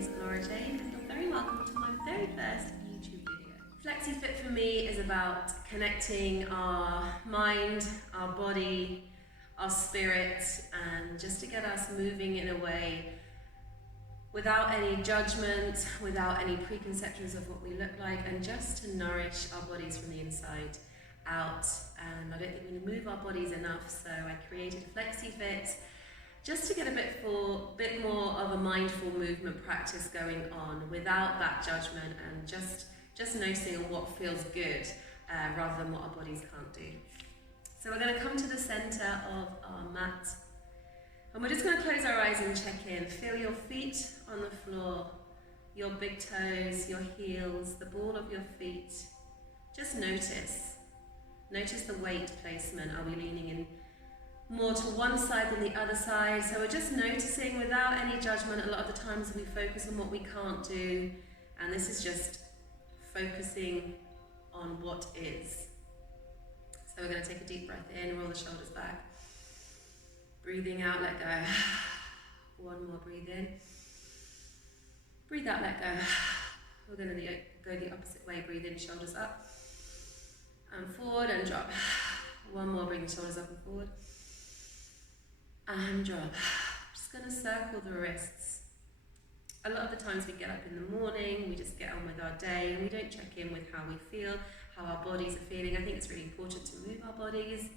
is Laura Jane, and you're very welcome to my very first YouTube video. FlexiFit for me is about connecting our mind, our body, our spirit, and just to get us moving in a way without any judgment, without any preconceptions of what we look like, and just to nourish our bodies from the inside out. And I don't think we move our bodies enough, so I created FlexiFit just to get a bit more of a mindful movement practice going on without that judgment, and just noticing on what feels good rather than what our bodies can't do. So we're going to come to the center of our mat, and we're just going to close our eyes and check in. Feel your feet on the floor, your big toes, your heels, the ball of your feet. Just notice the weight placement. Are we leaning in more to one side than the other side? So we're just noticing without any judgment. A lot of the times we focus on what we can't do, and this is just focusing on what is. So we're going to take a deep breath in, roll the shoulders back. Breathing out, let go. One more, breathe in. Breathe out, let go. We're going to go the opposite way. Breathe in, shoulders up and forward and drop. One more, bring the shoulders up and forward and drop. Just going to circle the wrists. A lot of the times we get up in the morning, we just get on with our day, and we don't check in with how we feel, how our bodies are feeling. I think it's really important to move our bodies.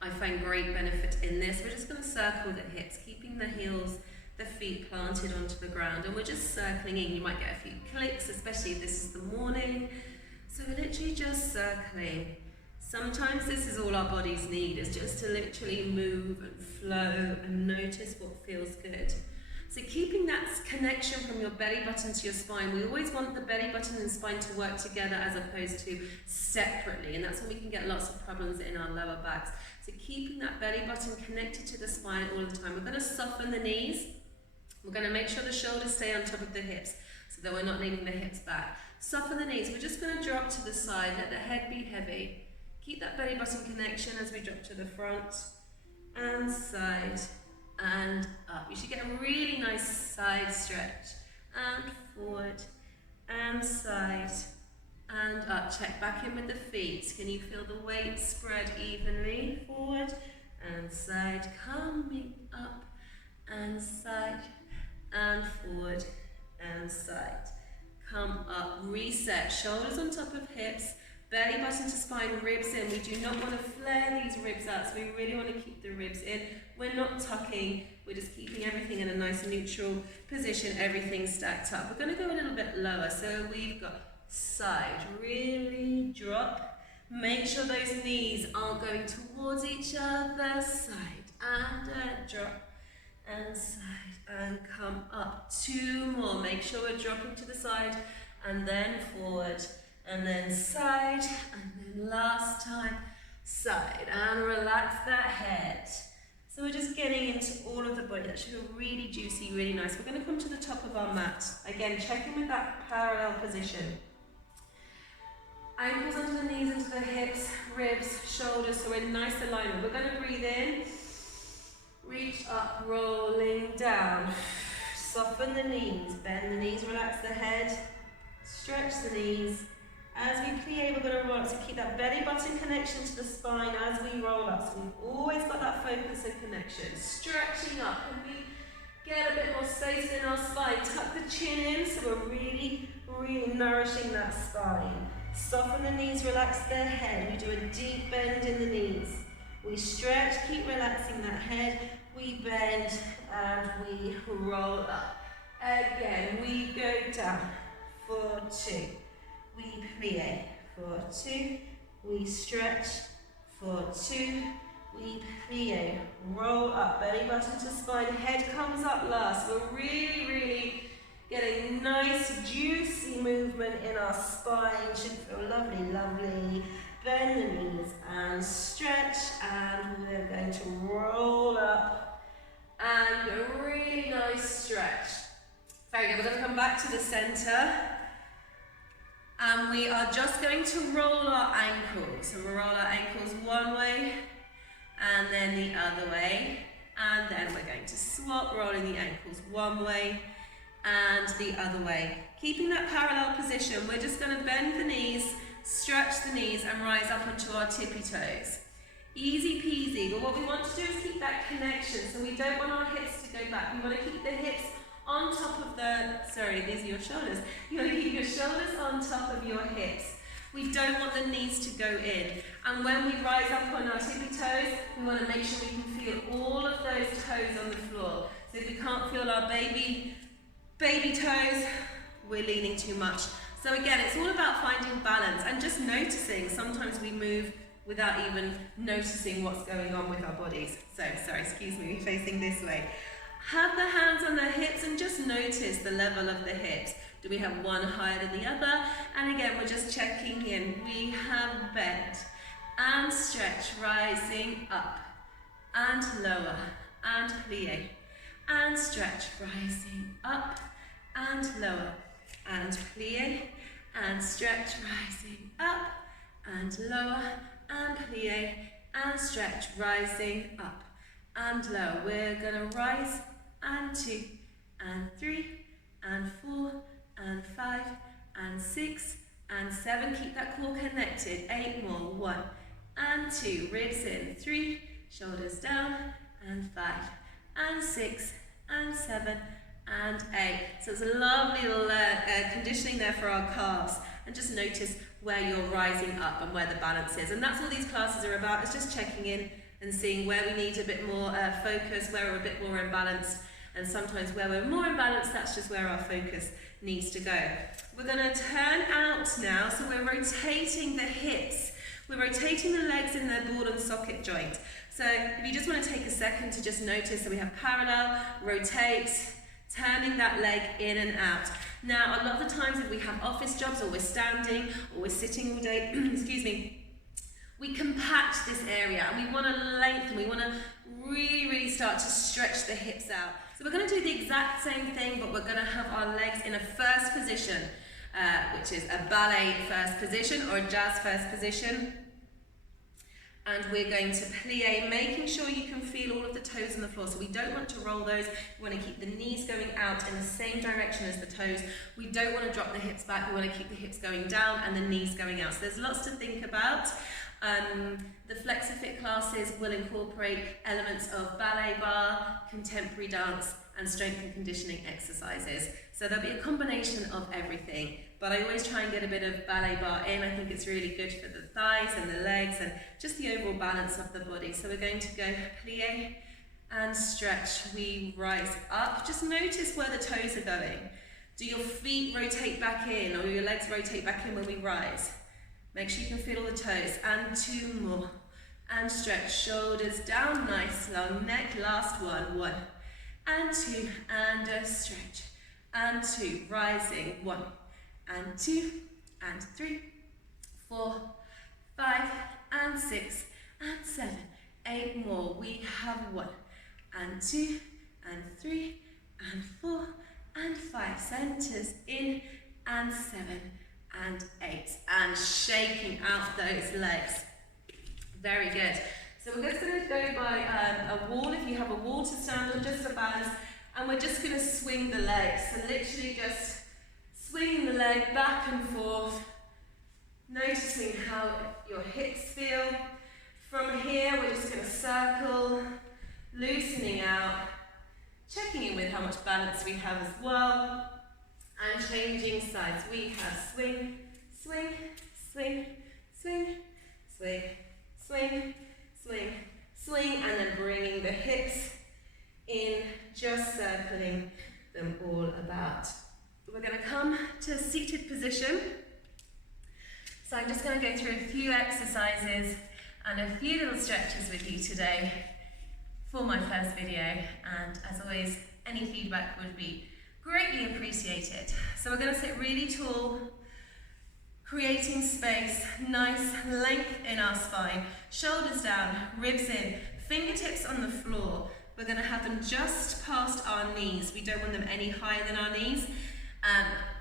I find great benefit in this. We're just going to circle the hips, keeping the heels, the feet planted onto the ground, and we're just circling in. You might get a few clicks, especially if this is the morning. So we're literally just circling. Sometimes this is all our bodies need, is just to literally move and flow and notice what feels good. So keeping that connection from your belly button to your spine. We always want the belly button and spine to work together as opposed to separately, and that's when we can get lots of problems in our lower backs. So keeping that belly button connected to the spine all the time. We're going to soften the knees. We're going to make sure the shoulders stay on top of the hips so that we're not leaning the hips back. Soften the knees. We're just going to drop to the side. Let the head be heavy. Keep that belly button connection as we drop to the front and side and up. You should get a really nice side stretch and forward and side and up. Check back in with the feet. Can you feel the weight spread evenly? Forward and side, coming up and side and forward and side. Come up, reset, shoulders on top of hips, belly button to spine, ribs in. We do not want to flare these ribs out, so we really want to keep the ribs in. We're not tucking, we're just keeping everything in a nice neutral position, everything stacked up. We're going to go a little bit lower, so we've got side, really drop. Make sure those knees aren't going towards each other, side and drop. And side and come up. Two more. Make sure we're dropping to the side and then forward and then side and then last time side, and relax that head. So we're just getting into all of the body. That should feel really juicy, really nice. We're going to come to the top of our mat. Again, checking with that parallel position. Ankles under the knees, into the hips, ribs, shoulders, so we're in nice alignment. We're going to breathe in. Reach up, rolling down. Soften the knees, bend the knees, relax the head. Stretch the knees. As we plie, we're going to roll up. So keep that belly button connection to the spine as we roll up. So we've always got that focus and connection. Stretching up. And we get a bit more space in our spine. Tuck the chin in, so we're really, really nourishing that spine. Soften the knees, relax the head. We do a deep bend in the knees. We stretch, keep relaxing that head, we bend and we roll up. Again, we go down for two, we plie for two, we stretch for two, we plie, roll up, belly button to spine, head comes up last. We're really, really getting nice, juicy movement in our spine. Should feel lovely, lovely. Bend the knees and stretch, and we're going to roll up and a really nice stretch. Very good. We're going to come back to the center, and we are just going to roll our ankles. So we'll roll our ankles one way and then the other way, and then we're going to swap, rolling the ankles one way and the other way. Keeping that parallel position, we're just going to bend the knees, stretch the knees and rise up onto our tippy toes. Easy peasy, but what we want to do is keep that connection, so we don't want our hips to go back. We want to keep the hips on top of the, sorry, these are your shoulders. You want to keep your shoulders on top of your hips. We don't want the knees to go in. And when we rise up on our tippy toes, we want to make sure we can feel all of those toes on the floor. So if we can't feel our baby toes, we're leaning too much. So again, it's all about finding balance and just noticing. Sometimes we move without even noticing what's going on with our bodies. So, sorry, excuse me, we're facing this way. Have the hands on the hips and just notice the level of the hips. Do we have one higher than the other? And again, we're just checking in. We have bent and stretch, rising up and lower and plie and stretch, rising up and lower and plie and stretch, rising up and lower and plie and stretch, rising up and lower. We're gonna rise and 2 and 3 and 4 and 5 and 6 and 7. Keep that core connected. 8 more. 1 and 2. Ribs in. 3. Shoulders down. And 5 and 6 and 7 and 8. So it's a lovely little conditioning there for our calves. And just notice where you're rising up and where the balance is. And that's all these classes are about. It's just checking in and seeing where we need a bit more focus, where we're a bit more imbalanced. And sometimes where we're more imbalanced, that's just where our focus needs to go. We're going to turn out now, so we're rotating the hips. We're rotating the legs in the ball and socket joint. So if you just want to take a second to just notice, so we have parallel, rotate, turning that leg in and out. Now, a lot of the times if we have office jobs or we're standing or we're sitting all day, excuse me, we compact this area and we want to lengthen, we want to really start to stretch the hips out. So we're going to do the exact same thing, but we're going to have our legs in a first position, which is a ballet first position or a jazz first position. And we're going to plie, making sure you can feel all of the toes on the floor. So we don't want to roll those. We want to keep the knees going out in the same direction as the toes. We don't want to drop the hips back. We want to keep the hips going down and the knees going out. So there's lots to think about. The FlexiFit classes will incorporate elements of ballet bar, contemporary dance, and strength and conditioning exercises. So there'll be a combination of everything. But I always try and get a bit of ballet bar in. I think it's really good for the thighs and the legs and just the overall balance of the body. So we're going to go plie and stretch. We rise up. Just notice where the toes are going. Do your feet rotate back in or your legs rotate back in when we rise? Make sure you can feel all the toes. And 2 more. And stretch. Shoulders down, nice long neck. Last one. 1 and 2 and a stretch. And 2. Rising. 1 and 2 and 3, 4, 5 and 6 and 7, 8 more. We have 1 and 2 and 3 and 4 and 5. Centers in and 7 and 8 and shaking out those legs. Very good. So we're just going to go by a wall. If you have a wall to stand on, just for balance, and we're just going to swing the legs. So literally just swinging the leg back and forth, noticing how your hips feel. From here, we're just going to circle, loosening out, checking in with how much balance we have as well, and changing sides. We have swing, swing, swing, swing, swing, swing, swing, swing, and then bringing the hips in, just circling them all about. We're going to come to a seated position. So I'm just going to go through a few exercises and a few little stretches with you today for my first video. And as always, any feedback would be greatly appreciated. So we're going to sit really tall, creating space, nice length in our spine, shoulders down, ribs in, fingertips on the floor. We're going to have them just past our knees. We don't want them any higher than our knees.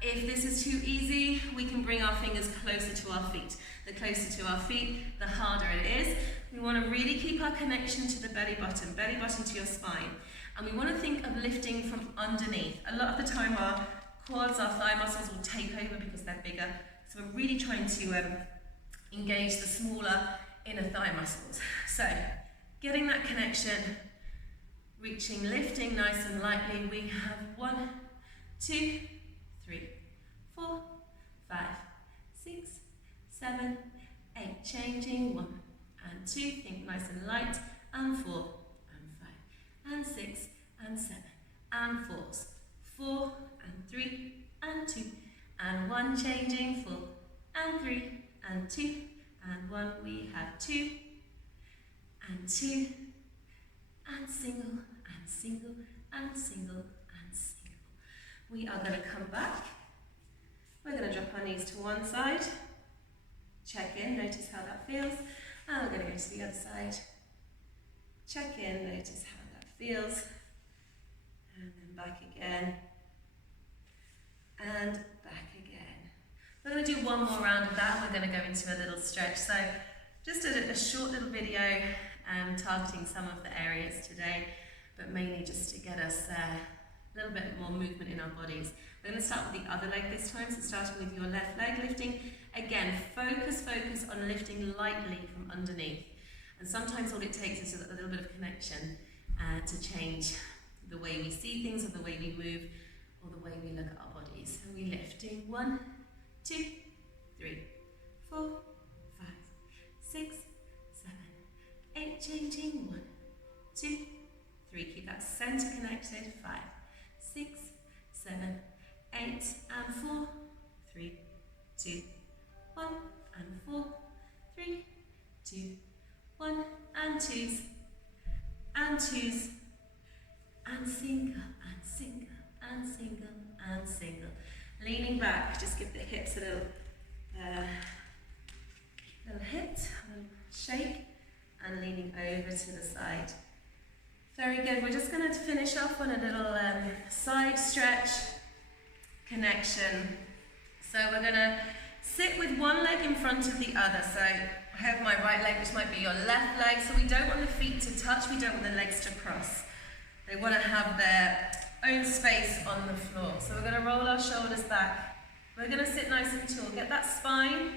If this is too easy, we can bring our fingers closer to our feet. The closer to our feet, the harder it is. We want to really keep our connection to the belly button to your spine. And we want to think of lifting from underneath. A lot of the time our quads, our thigh muscles will take over because they're bigger. So we're really trying to engage the smaller inner thigh muscles. So getting that connection, reaching, lifting nice and lightly. We have 1, 2, 3, 4, 5, 6, 7, 8. Changing 1 and 2. Think nice and light. And 4 and 5 and 6 and 7 and 4s. 4 and 3 and 2 and 1. Changing 4 and 3 and 2 and 1. We have 2 and 2 and single and single and single and single. We are going to come back. We're going to drop our knees to one side. Check in, notice how that feels. And we're going to go to the other side. Check in, notice how that feels. And then back again. And back again. We're going to do one more round of that and we're going to go into a little stretch. So just a short little video targeting some of the areas today, but mainly just to get us a little bit more movement in our bodies. We're going to start with the other leg this time, so starting with your left leg, lifting. Again, focus on lifting lightly from underneath. And sometimes all it takes is a little bit of connection to change the way we see things or the way we move or the way we look at our bodies. So we're lifting 1, 2, 3, 4, 5, 6, 7, 8. Changing 1, 2, 3. Keep that center connected. 5, 6, 7, 8 and 4, 3, 2, 1 and 4, 3, 2, 1 and 2s and 2s and single and single and single and single. Leaning back, just give the hips a little hit, a little shake, and leaning over to the side. Very good. We're just going to finish off on a little side stretch connection. So we're going to sit with one leg in front of the other. So I have my right leg, which might be your left leg. So we don't want the feet to touch. We don't want the legs to cross. They want to have their own space on the floor. So we're going to roll our shoulders back. We're going to sit nice and tall. Get that spine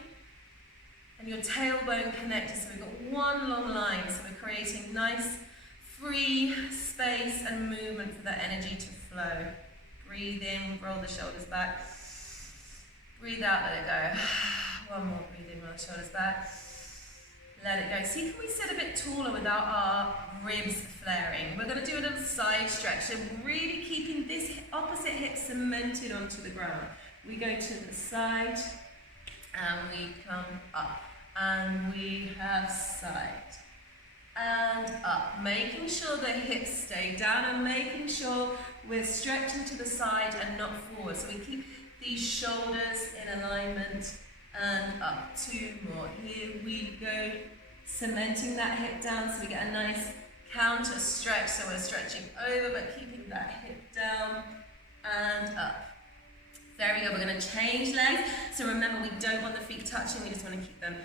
and your tailbone connected. So we've got one long line. So we're creating nice, free space and movement for that energy to flow. Breathe in, roll the shoulders back. Breathe out, let it go. One more, breathe in, roll the shoulders back. Let it go. See, can we sit a bit taller without our ribs flaring? We're going to do a little side stretch. So really keeping this opposite hip cemented onto the ground. We go to the side and we come up. And we have side. And up, making sure the hips stay down and making sure we're stretching to the side and not forward. So we keep these shoulders in alignment and up. 2 more. Here we go, cementing that hip down so we get a nice counter stretch. So we're stretching over but keeping that hip down and up. Very good. We're going to change legs. So remember, we don't want the feet touching. We just want to keep them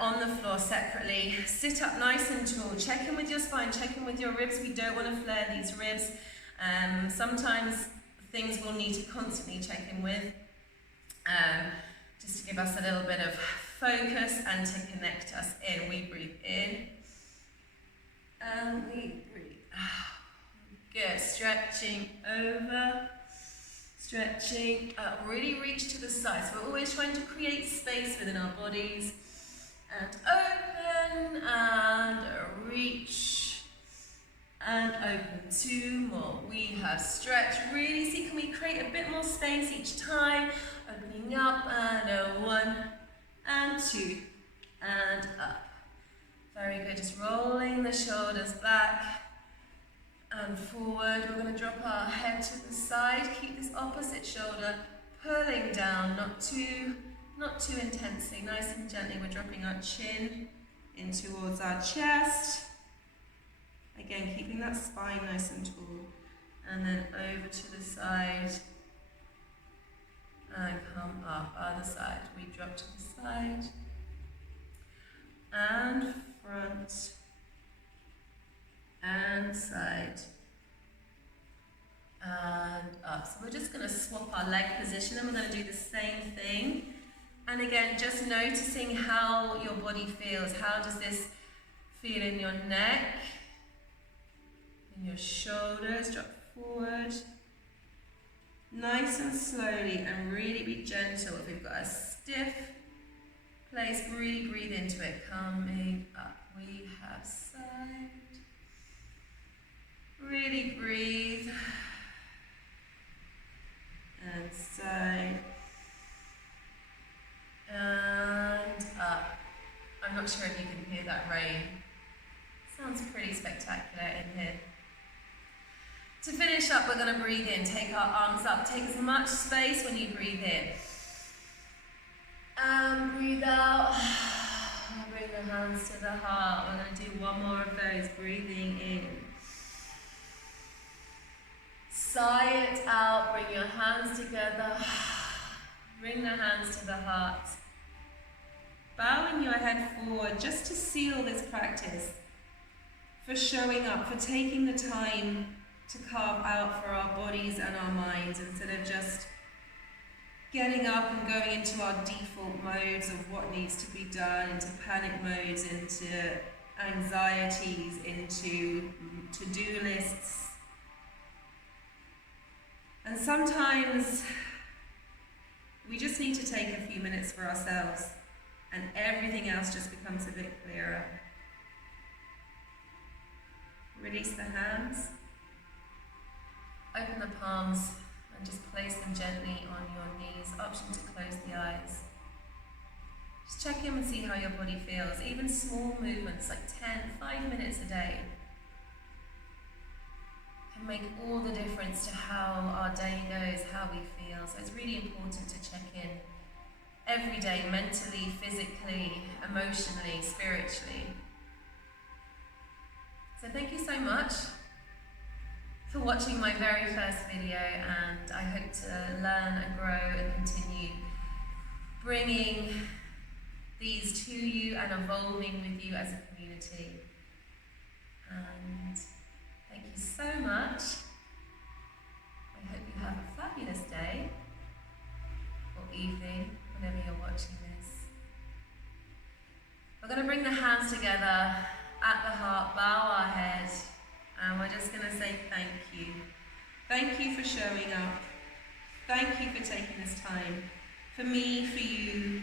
on the floor separately. Sit up nice and tall. Check in with your spine, check in with your ribs. We don't want to flare these ribs. Sometimes things we'll need to constantly check in with, just to give us a little bit of focus and to connect us in. We breathe in and we breathe out. Good. Stretching over, stretching up. Really reach to the side. So we're always trying to create space within our bodies. And open and reach and open. 2 more. We have stretched. Really see, can we create a bit more space each time? Opening up and 1 and 2 and up. Very good. Just rolling the shoulders back and forward. We're going to drop our head to the side. Keep this opposite shoulder pulling down, not too intensely, nice and gently. We're dropping our chin in towards our chest. Again, keeping that spine nice and tall. And then over to the side. And come up, other side. We drop to the side. And front and side and up. So we're just going to swap our leg position and we're going to do the same thing. And again, just noticing how your body feels. How does this feel in your neck, in your shoulders? Drop forward. Nice and slowly, and really be gentle. If we've got a stiff place, really breathe into it. Coming up, we have side. Really breathe. And side. And up. I'm not sure if you can hear that rain. Sounds pretty spectacular in here. To finish up, we're going to breathe in. Take our arms up. Take as much space when you breathe in. And breathe out. Bring the hands to the heart. We're going to do one more of those. Breathing in. Sigh it out. Bring your hands together. Bring the hands to the heart. Bowing your head forward just to seal this practice. For showing up, for taking the time to carve out for our bodies and our minds instead of just getting up and going into our default modes of what needs to be done, into panic modes, into anxieties, into to-do lists. And sometimes we just need to take a few minutes for ourselves and everything else just becomes a bit clearer. Release the hands. Open the palms and just place them gently on your knees. Option to close the eyes. Just check in and see how your body feels. Even small movements like 5 minutes a day can make all the difference to how our day goes, how we feel. So it's really important to check in every day, mentally, physically, emotionally, spiritually. So thank you so much for watching my very first video, and I hope to learn and grow and continue bringing these to you and evolving with you as a community. And thank you so much. I hope you have a fabulous day or evening, whenever you're watching this. We're going to bring the hands together at the heart, bow our head, and we're just going to say thank you. Thank you for showing up. Thank you for taking this time. For me, for you,